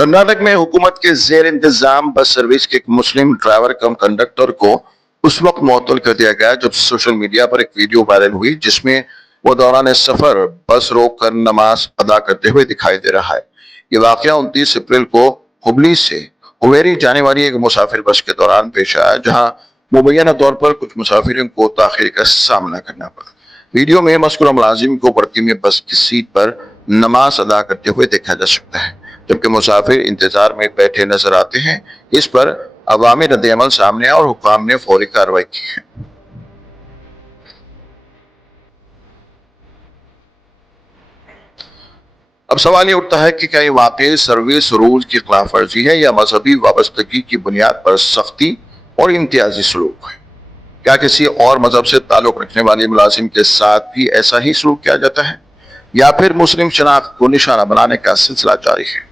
कर्नाटक में हुकूमत के जेर इंतजाम बस सर्विस के एक मुस्लिम ड्राइवर कम कंडक्टर को उस वक्त मुअत्तल कर दिया गया जब सोशल मीडिया पर एक वीडियो वायरल हुई जिसमें वो दौरान सफर बस रोक कर नमाज अदा करते हुए दिखाई दे रहा है। ये वाकया 29 अप्रैल को हुबली से हुवेरी जाने वाली एक मुसाफिर बस के दौरान पेश आया, जहां मुबैना तौर पर कुछ मुसाफिरों को ताखिर का सामना करना पड़ा। वीडियो में मज़कूरा मुलाजिम को बर्की में बस की सीट पर नमाज अदा करते हुए देखा जा सकता है, जबकि मुसाफिर इंतजार में बैठे नजर आते हैं। इस पर अवामी रद्द-ए-अमल सामने आया और हुक्काम ने फौरी कार्रवाई की है। अब सवाल ये उठता है कि क्या ये वाकई सर्विस रूल की खिलाफ वर्जी है या मजहबी वाबस्तगी की बुनियाद पर सख्ती और इम्तियाजी सलूक है। क्या किसी और मजहब से ताल्लुक रखने वाले मुलाजिम के साथ भी ऐसा ही सलूक किया जाता है या फिर मुस्लिम शनाख्त को निशाना बनाने का सिलसिला जारी है।